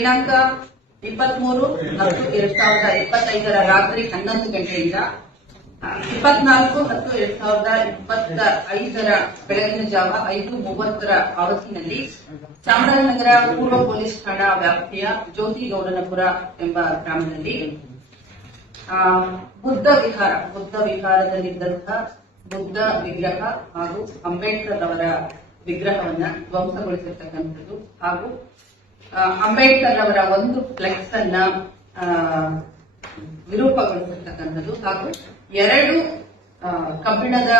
ದಿನಾಂಕ ಇಪ್ಪತ್ಮೂರು ಹತ್ತು ಎರಡ್ ಸಾವಿರದ ಇಪ್ಪತ್ತೈದರ ರಾತ್ರಿ ಹನ್ನೊಂದು ಗಂಟೆಯಿಂದ ಇಪ್ಪತ್ನಾಲ್ಕು ಹತ್ತು ಎರಡ್ ಸಾವಿರದ ಇಪ್ಪತ್ತ ಐದರ ಬೆಳಗಿನ ಜಾವ ಐದು ಮೂವತ್ತರ ಚಾಮರಾಜನಗರ ಪೂರ್ವ ಪೊಲೀಸ್ ಠಾಣಾ ವ್ಯಾಪ್ತಿಯ ಜ್ಯೋತಿ ಗೌಡನಪುರ ಎಂಬ ಗ್ರಾಮದಲ್ಲಿ ಬುದ್ಧ ವಿಹಾರ, ಬುದ್ಧ ವಿಹಾರದಲ್ಲಿದ್ದಂತಹ ಬುದ್ಧ ವಿಗ್ರಹ ಹಾಗೂ ಅಂಬೇಡ್ಕರ್ ಅವರ ವಿಗ್ರಹವನ್ನ ಧ್ವಂಸಗೊಳಿಸಿರ್ತಕ್ಕಂಥದ್ದು ಹಾಗೂ ಅಂಬೇಡ್ಕರ್ ಅವರ ಒಂದು ಫ್ಲೆಕ್ಸ್ ಅನ್ನ ವಿರೂಪಗೊಳಿಸಿರ್ತಕ್ಕಂಥದ್ದು. ಹಾಗೂ ಎರಡು ಕಬ್ಬಿಣದ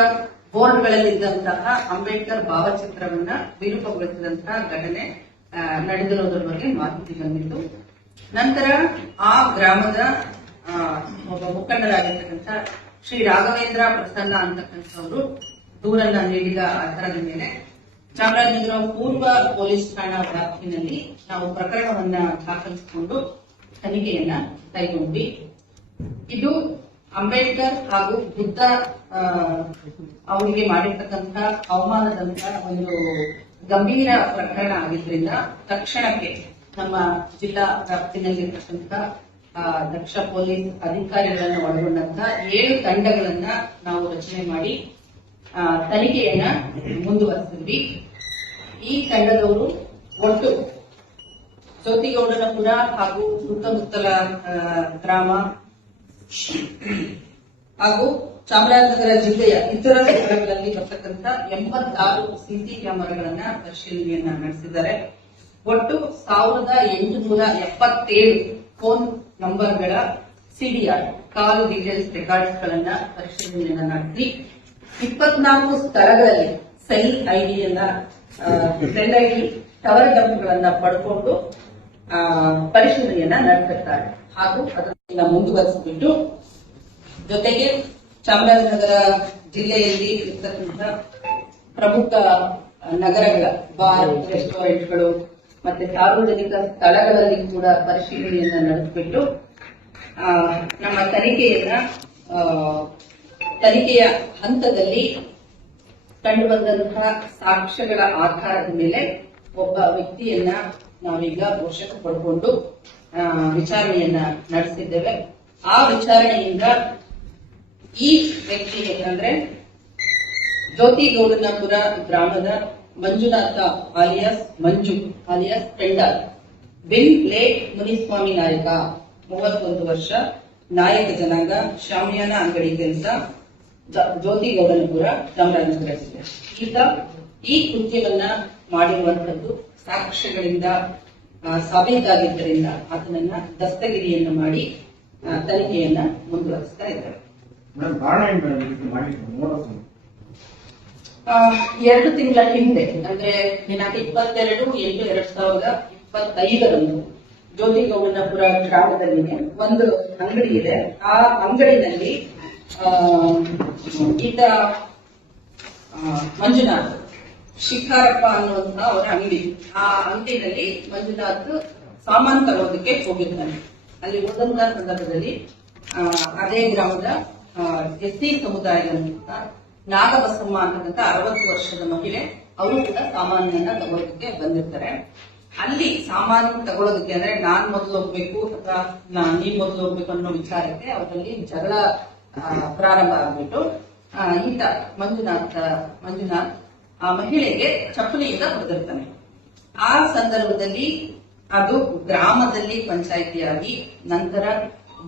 ಬೋರ್ಡ್ಗಳಲ್ಲಿದ್ದಂತಹ ಅಂಬೇಡ್ಕರ್ ಭಾವಚಿತ್ರವನ್ನ ವಿರೂಪಗೊಳಿಸಿದಂತಹ ಘಟನೆ ನಡೆದಿರೋದ್ರ ಬಗ್ಗೆ ಮಾಹಿತಿ ಬಂದಿತ್ತು. ನಂತರ ಆ ಗ್ರಾಮದ ಒಬ್ಬ ಮುಖಂಡರಾಗಿರ್ತಕ್ಕಂಥ ಶ್ರೀ ರಾಘವೇಂದ್ರ ಪ್ರಸನ್ನ ಅಂತಕ್ಕಂಥವರು ದೂರನ್ನ ನೀಡಿದ ಆಧಾರದ ಮೇಲೆ ಚಾಮರಾಜನಗರ ಪೂರ್ವ ಪೊಲೀಸ್ ಠಾಣಾ ವ್ಯಾಪ್ತಿನಲ್ಲಿ ನಾವು ಪ್ರಕರಣವನ್ನ ದಾಖಲಿಸಿಕೊಂಡು ತನಿಖೆಯನ್ನ ಕೈಗೊಂಡ್ವಿ. ಇದು ಅಂಬೇಡ್ಕರ್ ಹಾಗೂ ಬುದ್ಧ ಅವರಿಗೆ ಮಾಡಿರ್ತಕ್ಕಂಥ ಅವಮಾನದಂತಹ ಒಂದು ಗಂಭೀರ ಪ್ರಕರಣ ಆಗಿದ್ರಿಂದ ತಕ್ಷಣಕ್ಕೆ ನಮ್ಮ ಜಿಲ್ಲಾ ವ್ಯಾಪ್ತಿನಲ್ಲಿರ್ತಕ್ಕಂಥ ದಕ್ಷ ಪೊಲೀಸ್ ಅಧಿಕಾರಿಗಳನ್ನು ಒಳಗೊಂಡಂತಹ ಏಳು ತಂಡಗಳನ್ನ ನಾವು ರಚನೆ ಮಾಡಿ ತನಿಖೆಯನ್ನ ಮುಂದುವರೆಸಿದ್ವಿ. ಈ ತಂಡದವರು ಒಟ್ಟು ಜ್ಯೋತಿಗೌಡನಪುರ ಹಾಗೂ ಸುತ್ತಮುತ್ತಲ ಗ್ರಾಮ ಹಾಗೂ ಚಾಮರಾಜನಗರ ಜಿಲ್ಲೆಯ ಇತರ ಸ್ಥಳಗಳಲ್ಲಿ ಬರ್ತಕ್ಕಂಥ ಎಂಬತ್ತಾರು ಸಿಸಿ ಕ್ಯಾಮೆರಾಗಳನ್ನ ಪರಿಶೀಲನೆಯನ್ನ ನಡೆಸಿದ್ದಾರೆ. ಒಟ್ಟು ಸಾವಿರದ ಎಂಟುನೂರ ಎಪ್ಪತ್ತೇಳು ಫೋನ್ ನಂಬರ್ಗಳ ಸಿಡಿಆರ್ ಕಾಲ್ ಡೀಟೇಲ್ಸ್ ರೆಕಾರ್ಡ್ಸ್ ಗಳನ್ನ ಪರಿಶೀಲನೆಯನ್ನ ನಡೆಸಿ. ಇಪ್ಪತ್ನಾಲ್ಕು ಸ್ಥಳಗಳಲ್ಲಿ ಸೆಲ್ ಐಡಿಯನ್ನ ಸೆಲ್ ಐಡಿ ಟವರ್ ಡಂಪ್ಗಳನ್ನ ಪಡ್ಕೊಂಡು ಪರಿಶೀಲನೆಯನ್ನ ನಡೆಸುತ್ತಾರೆ. ಹಾಗೂ ಅದನ್ನ ಮುಂದುವರಿಸಿಬಿಟ್ಟು ಜೊತೆಗೆ ಚಾಮರಾಜನಗರ ಜಿಲ್ಲೆಯಲ್ಲಿ ಇರ್ತಕ್ಕಂಥ ಪ್ರಮುಖ ನಗರಗಳ ಬಾರ್, ರೆಸ್ಟೋರೆಂಟ್ಗಳು ಮತ್ತೆ ಸಾರ್ವಜನಿಕ ಸ್ಥಳಗಳಲ್ಲಿ ಕೂಡ ಪರಿಶೀಲನೆಯನ್ನ ನಡೆಸಿಬಿಟ್ಟು ನಮ್ಮ ತನಿಖೆಯನ್ನ ತನಿಖೆಯ ಹಂತದಲ್ಲಿ ಕಂಡುಬಂದಂತಹ ಸಾಕ್ಷ್ಯಗಳ ಆಧಾರದ ಮೇಲೆ ಒಬ್ಬ ವ್ಯಕ್ತಿಯನ್ನ ನಾವೀಗ ಪೋಷಕ ಪಡ್ಕೊಂಡು ವಿಚಾರಣೆಯನ್ನ ನಡೆಸಿದ್ದೇವೆ. ಆ ವಿಚಾರಣೆಯಿಂದ ಈ ವ್ಯಕ್ತಿ ಏನಂದ್ರೆ ಜ್ಯೋತಿಗೌಡನಪುರ ಗ್ರಾಮದ ಮಂಜುನಾಥ ಆಲಿಯಾಸ್ ಮಂಜು ಆಲಿಯಾಸ್ ಪೆಂಡಾಲ್ ಬಿನ್ ಲೇ ಮುನಿಸ್ವಾಮಿ ನಾಯಕ, ಮೂವತ್ತೊಂದು ವರ್ಷ, ನಾಯಕ ಜನಾಂಗ ಶಾಮಿಯಾನ ಅಂಗಡಿ ಕೆಲಸ ಜ್ಯೋತಿಗೌಡನಪುರ ಚಾಮರಾಜನಗರ ಜಿಲ್ಲೆ ಈತ ಈ ಕೃತ್ಯವನ್ನ ಮಾಡಿರುವಂತದ್ದು ಸಾಕ್ಷ್ಯಗಳಿಂದ ಸಾಬೀತಾಗಿದ್ದರಿಂದ ಆತನನ್ನ ದಸ್ತಗಿರಿಯನ್ನ ಮಾಡಿ ತನಿಖೆಯನ್ನ ಮುಂದುವರಿಸ್ತಾ ಇದ್ದಾರೆ ಎರಡು ತಿಂಗಳ ಹಿಂದೆ ಅಂದ್ರೆ ದಿನಾಂಕ ಇಪ್ಪತ್ತೆರಡು ಎಂಟು ಎರಡ್ ಸಾವಿರದ ಇಪ್ಪತ್ತೈದರಂದು ಜ್ಯೋತಿ ಗೌಡನಪುರ ಗ್ರಾಮದಲ್ಲಿ ಒಂದು ಅಂಗಡಿ ಇದೆ. ಆ ಅಂಗಡಿನಲ್ಲಿ ಆ, ಮಂಜುನಾಥ್ ಶಿಖಾರಪ್ಪ ಅನ್ನುವಂತ ಅವರ ಅಂಗಡಿ. ಆ ಅಂಗಡಿನಲ್ಲಿ ಮಂಜುನಾಥ್ ಸಾಮಾನು ತರೋದಕ್ಕೆ ಹೋಗಿರ್ತಾನೆ ಅಲ್ಲಿ ಓದಂತ ಸಂದರ್ಭದಲ್ಲಿ ಅದೇ ಗ್ರಾಮದ ಎಸ್ ಸಿ ಸಮುದಾಯದ ನಾಗಬಸಮ್ಮ ಅಂತಕ್ಕಂಥ ಅರವತ್ತು ವರ್ಷದ ಮಹಿಳೆ ಅವರು ಕೂಡ ಸಾಮಾನನ್ನ ತಗೊಳ್ಳೋದಕ್ಕೆ ಬಂದಿರ್ತಾರೆ. ಅಲ್ಲಿ ಸಾಮಾನು ತಗೊಳ್ಳೋದಕ್ಕೆ ಅಂದ್ರೆ ನಾನ್ ಮೊದಲು ಹೋಗ್ಬೇಕು ಅಥವಾ ನೀನ್ ಮೊದಲು ಹೋಗ್ಬೇಕು ಅನ್ನೋ ವಿಚಾರಕ್ಕೆ ಅವರಲ್ಲಿ ಜಗಳ ಪ್ರಾರಂಭ ಆಗ್ಬಿಟ್ಟು ಈತ ಮಂಜುನಾಥ, ಮಂಜುನಾಥ್, ಆ ಮಹಿಳೆಗೆ ಚಪ್ಪಲಿಯಿಂದ ಹೊಡೆದಿರ್ತಾನೆ. ಆ ಸಂದರ್ಭದಲ್ಲಿ ಅದು ಗ್ರಾಮದಲ್ಲಿ ಪಂಚಾಯಿತಿಯಾಗಿ ನಂತರ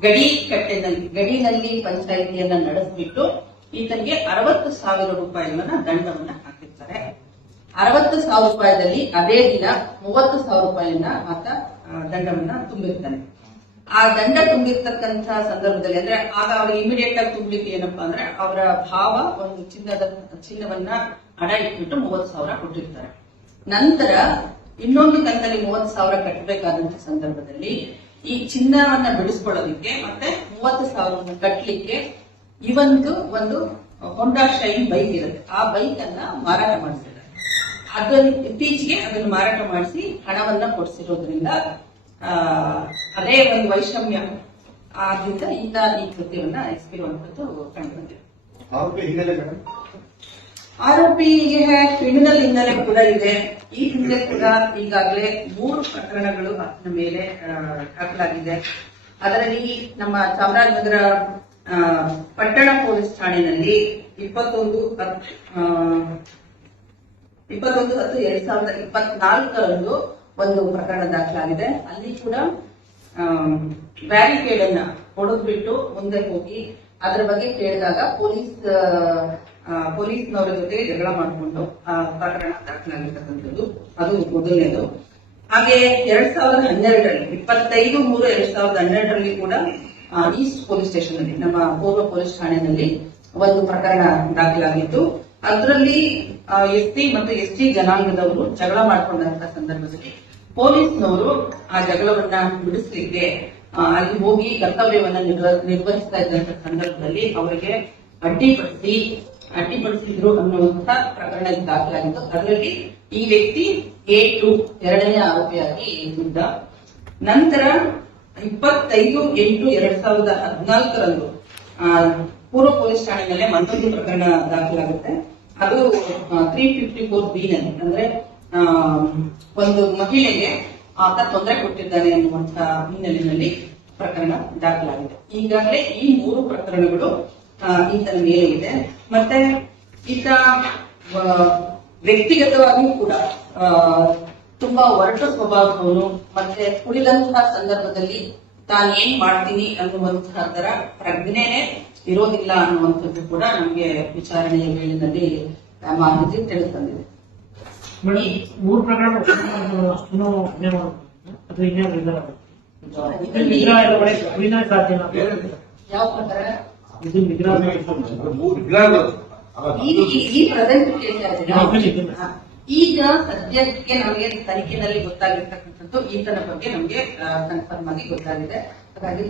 ಗಡಿ ಕಟ್ಟೆನಲ್ಲಿ, ಗಡಿನಲ್ಲಿ ಪಂಚಾಯಿತಿಯನ್ನ ನಡೆಸಿಬಿಟ್ಟು ಈತನಿಗೆ ಅರವತ್ತು ಸಾವಿರ ರೂಪಾಯಿಗಳನ್ನ ದಂಡವನ್ನ ಹಾಕಿರ್ತಾರೆ. ಅರವತ್ತು ಸಾವಿರ ರೂಪಾಯಿದಲ್ಲಿ ಅದೇ ದಿನ ಮೂವತ್ತು ಸಾವಿರ ರೂಪಾಯಿಯನ್ನ ಆತ ದಂಡವನ್ನ ತುಂಬಿರ್ತಾನೆ. ಆ ದಂಡ ತುಂಬಿರ್ತಕ್ಕಂಥ ಸಂದರ್ಭದಲ್ಲಿ ಅಂದ್ರೆ ಆಗ ಅವ್ರು ಇಮಿಡಿಯೇಟ್ ಆಗಿ ತುಂಬಲಿಕ್ಕೆ ಏನಪ್ಪಾ ಅಂದ್ರೆ ಅವರ ಭಾವ ಒಂದು ಚಿನ್ನದ ಚಿನ್ನವನ್ನ ಅಡ ಇಟ್ಬಿಟ್ಟು ಮೂವತ್ತು ಸಾವಿರ ಕೊಟ್ಟಿರ್ತಾರೆ. ನಂತರ ಇನ್ನೊಂದು ಕಂತಲ್ಲಿ ಮೂವತ್ತು ಸಾವಿರ ಕಟ್ಟಬೇಕಾದಂತ ಸಂದರ್ಭದಲ್ಲಿ ಈ ಚಿನ್ನವನ್ನ ಬಿಡಿಸ್ಕೊಳ್ಳೋದಿಕ್ಕೆ ಮತ್ತೆ ಮೂವತ್ತು ಸಾವಿರವನ್ನು ಕಟ್ಟಲಿಕ್ಕೆ ಇವಂದು ಒಂದು ಹೊಂಡಾ ಶೈನ್ ಬೈಕ್ ಇರುತ್ತೆ. ಆ ಬೈಕ್ ಅನ್ನ ಮಾರಾಟ ಮಾಡಿಸಿದ್ದಾರೆ ಅದನ್ನ ಇತ್ತೀಚೆಗೆ ಅದನ್ನು ಮಾರಾಟ ಮಾಡಿಸಿ ಹಣವನ್ನ ಕೊಡಿಸಿರೋದ್ರಿಂದ ಅದೇ ಒಂದು ವೈಷಮ್ಯ. ಆದ್ರಿಂದ ಇಂದ ಈ ಕೃತ್ಯವನ್ನ ಎಸಗಿರುವಂತದ್ದು ಕಂಡು ಬಂದಿದೆ ಆರೋಪಿಗೆ ಕ್ರಿಮಿನಲ್ ಹಿನ್ನೆಲೆ ಕೂಡ ಇದೆ. ಈ ಹಿಂದೆ ಕೂಡ ಈಗಾಗಲೇ ಮೂರು ಪ್ರಕರಣಗಳು ಆತನ ಮೇಲೆ ದಾಖಲಾಗಿದೆ. ಅದರಲ್ಲಿ ನಮ್ಮ ಚಾಮರಾಜನಗರ ಪಟ್ಟಣ ಪೊಲೀಸ್ ಠಾಣೆಯಲ್ಲಿ ಇಪ್ಪತ್ತೊಂದು ಇಪ್ಪತ್ತೊಂದು ಹತ್ತು ಎರಡ್ ಸಾವಿರದ ಇಪ್ಪತ್ನಾಲ್ಕರಂದು ಒಂದು ಪ್ರಕರಣ ದಾಖಲಾಗಿದೆ. ಅಲ್ಲಿ ಕೂಡ ಬ್ಯಾರಿಕೇಡ್ ಅನ್ನ ಹೊಡೆದ್ಬಿಟ್ಟು ಮುಂದೆ ಹೋಗಿ ಅದರ ಬಗ್ಗೆ ಕೇಳಿದಾಗ ಪೊಲೀಸ್ ಪೊಲೀಸ್ನವರ ಜೊತೆ ಜಗಳ ಮಾಡಿಕೊಂಡು ಆ ಪ್ರಕರಣ ದಾಖಲಾಗಿರ್ತಕ್ಕಂಥದ್ದು. ಅದು ಮೊದಲನೇದು. ಹಾಗೆ ಎರಡ್ ಸಾವಿರದ ಹನ್ನೆರಡರಲ್ಲಿ, ಇಪ್ಪತ್ತೈದು ಮೂರು ಎರಡ್ ಸಾವಿರದ ಹನ್ನೆರಡರಲ್ಲಿ ಕೂಡ ಈಸ್ಟ್ ಪೊಲೀಸ್ ಸ್ಟೇಷನ್ ಅಲ್ಲಿ ನಮ್ಮ ಪೂರ್ವ ಪೊಲೀಸ್ ಠಾಣೆಯಲ್ಲಿ ಒಂದು ಪ್ರಕರಣ ದಾಖಲಾಗಿತ್ತು. ಅದರಲ್ಲಿ ಎಸ್ ಟಿ ಮತ್ತು ಎಸ್ ಟಿ ಜನಾಂಗದವರು ಜಗಳ ಮಾಡಿಕೊಂಡಂತ ಸಂದರ್ಭದಲ್ಲಿ ಪೊಲೀಸ್ನವರು ಆ ಜಗಳವನ್ನ ಬಿಡಿಸ್ಲಿಕ್ಕೆ ಅಲ್ಲಿ ಹೋಗಿ ಕರ್ತವ್ಯವನ್ನ ನಿರ್ವ- ನಿರ್ವಹಿಸ್ತಾ ಇದ್ದಂತ ಸಂದರ್ಭದಲ್ಲಿ ಅವರಿಗೆ ಅಡ್ಡಿಪಡಿಸಿ ಅಡ್ಡಿಪಡಿಸಿದ್ರು ಅನ್ನುವಂತಹ ಪ್ರಕರಣ ದಾಖಲಾಗಿತ್ತು ಅದರಲ್ಲಿ ಈ ವ್ಯಕ್ತಿ ಎ ಟು ಎರಡನೇ ಆರೋಪಿಯಾಗಿ ಇದ್ದ. ನಂತರ ಇಪ್ಪತ್ತೈದು ಎಂಟು ಎರಡ್ ಸಾವಿರದ ಹದಿನಾಲ್ಕರಂದು ಆ, ಪೂರ್ವ ಪೊಲೀಸ್ ಠಾಣೆಯಲ್ಲೇ ಮತ್ತೊಂದು ಪ್ರಕರಣ ದಾಖಲಾಗುತ್ತೆ. ಅದು ತ್ರೀ ಫಿಫ್ಟಿ ಫೋರ್ ಬಿ ನಲ್ಲಿ. ಅಂದ್ರೆ ಒಂದು ಮಹಿಳೆಗೆ ಆತ ತೊಂದರೆ ಕೊಟ್ಟಿದ್ದಾನೆ ಅನ್ನುವಂತಹ ಹಿನ್ನೆಲೆಯಲ್ಲಿ ಪ್ರಕರಣ ದಾಖಲಾಗಿದೆ. ಈಗಾಗಲೇ ಈ ಮೂರು ಪ್ರಕರಣಗಳು ಈತನ ಮೇಲೆ ಇದೆ ಮತ್ತೆ ಈತ ವ್ಯಕ್ತಿಗತವಾಗಿಯೂ ಕೂಡ ತುಂಬಾ ಒರಟು ಸ್ವಭಾವದವನು, ಮತ್ತೆ ಕುಳಿದಂತಹ ಸಂದರ್ಭದಲ್ಲಿ ತಾನು ಏನ್ ಮಾಡ್ತೀನಿ ಅನ್ನುವಂತಹದರ ಪ್ರಜ್ಞೆನೆ ಇರೋದಿಲ್ಲ ಅನ್ನುವಂಥದ್ದು ಕೂಡ ನಮಗೆ ವಿಚಾರಣೆಯ ವೇಳೆಯಲ್ಲಿ ಮಾಹಿತಿ ತಿಳಿದು ಬಂದಿದೆ ಮೂರು ಪ್ರಕರಣ ಇನ್ನೂ ಅದು ಇನ್ನೇನು ಇಲ್ಲ ಯಾವ ಇದು ಈ ಈಗ ಸದ್ಯಕ್ಕೆ ನಮಗೆ ತನಿಖೆನಲ್ಲಿ ಗೊತ್ತಾಗಿರ್ತಕ್ಕಂಥದ್ದು ಈತನ ಬಗ್ಗೆ ನಮಗೆ ಕನ್ಫರ್ಮ್ ಆಗಿ ಗೊತ್ತಾಗಿದೆ. ಹಾಗಾಗಿ